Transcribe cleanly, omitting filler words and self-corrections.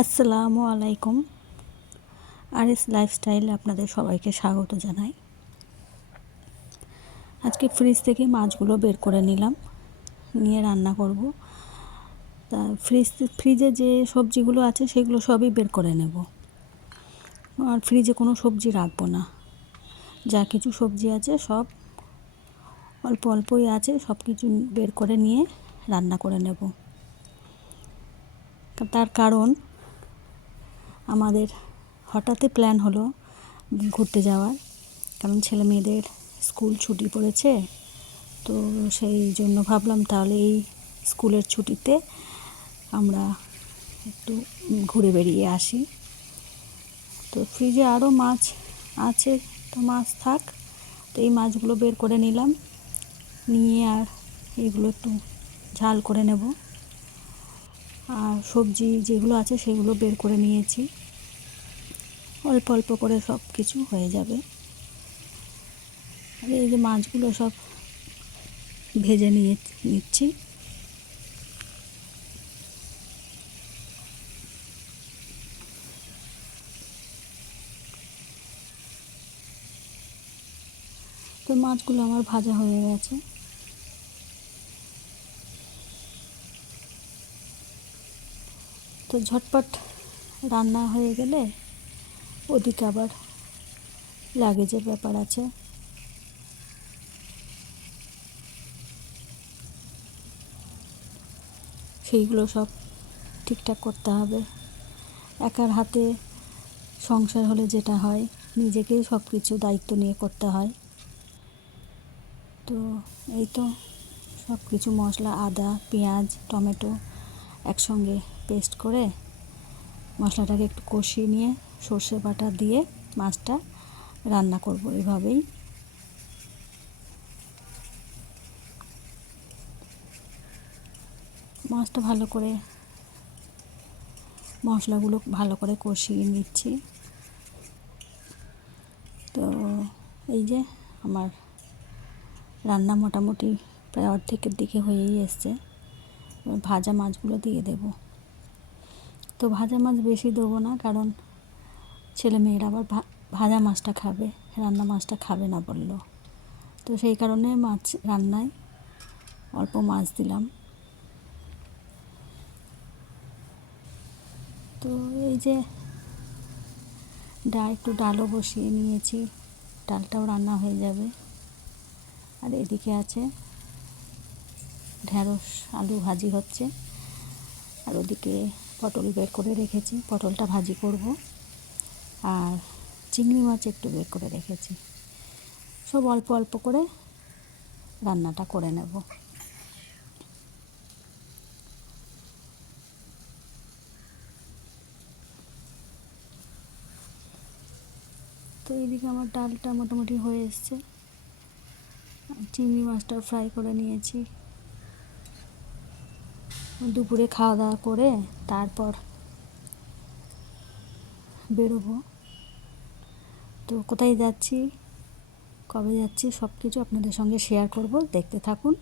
আসসালামু আলাইকুম। আরএস লাইফস্টাইলে আপনাদের সবাইকে স্বাগত জানাই। আজকে ফ্রিজ থেকে মাছগুলো বের করে নিলাম, নিয়ে রান্না করব। তা ফ্রিজে যে সবজিগুলো আছে সেগুলো সবই বের করে নেব, আর ফ্রিজে কোনো সবজি রাখবো না। যা কিছু সবজি আছে সব অল্প অল্পই আছে, সব কিছু বের করে নিয়ে রান্না করে নেব। তার কারণ আমাদের হঠাৎই প্ল্যান হলো ঘুরতে যাওয়ার, কারণ ছেলে মেয়েদের স্কুল ছুটি পড়েছে। তো সেই জন্য ভাবলাম তাহলে এই স্কুলের ছুটিতে আমরা একটু ঘুরে বেরিয়ে আসি। তো ফ্রিজে আরও মাছ আছে, তো মাছ থাক। তো এই মাছগুলো বের করে নিলাম, নিয়ে আর এগুলো একটু ঝাল করে নেব। আর সবজি যেগুলো আছে সেগুলো বের করে নিয়েছি, অল্প অল্প করে সব কিছু হয়ে যাবে। আর এই যে মাছগুলো সব ভেজে নিচ্ছি। তো মাছগুলো আমার ভাজা হয়ে গেছে। তো ঝটপট রান্না হয়ে গেলে ওদিকে আবার লাগেজের ব্যাপার আছে। সেইগুলো সব ঠিকঠাক করতে হবে। একার হাতে সংসার হলে যেটা হয়, নিজেকেই সব কিছু দায়িত্ব নিয়ে করতে হয়। তো এই তো সব কিছু মশলা, আদা, পেঁয়াজ, টমেটো একসঙ্গে পেস্ট করে মশলাটাকে একটু কষিয়ে নিয়ে সর্ষে বাটা দিয়ে মাছটা রান্না করব। এভাবেই মাছটা ভালো করে, মশলাগুলো ভালো করে কষিয়ে নিচ্ছি। তো এই যে আমার রান্না মোটামুটি প্রায় অর্ধেকের দিকে হয়েই এসছে। ভাজা মাছগুলো দিয়ে দেব। তো ভাজা মাছ বেশি দেবো না, কারণ ছেলে মেয়েরা আবার ভাজা মাছটা খাবে, রান্না মাছটা খাবে না বললো। তো সেই কারণে মাছ রান্নায় অল্প মাছ দিলাম। তো এই যে একটু ডালও বসিয়ে নিয়েছি, ডালটাও রান্না হয়ে যাবে। আর এদিকে আছে ঢেঁড়স আলু ভাজি হচ্ছে, আর ওদিকে পটল বের করে রেখেছি, পটলটা ভাজি করব। আর চিংড়ি মাছ একটু বের করে রেখেছি। সব অল্প অল্প করে রান্নাটা করে নেব। তো এইদিকে আমার ডালটা মোটামুটি হয়ে এসছে। চিংড়ি মাছটা ফ্রাই করে নিয়েছি। দুপুরে খাওয়া দাওয়া করে তারপর বেরোবো। তো কোথায় যাচ্ছি, কবে যাচ্ছি, সব কিছু আপনাদের সঙ্গে শেয়ার করব, দেখতে থাকুন।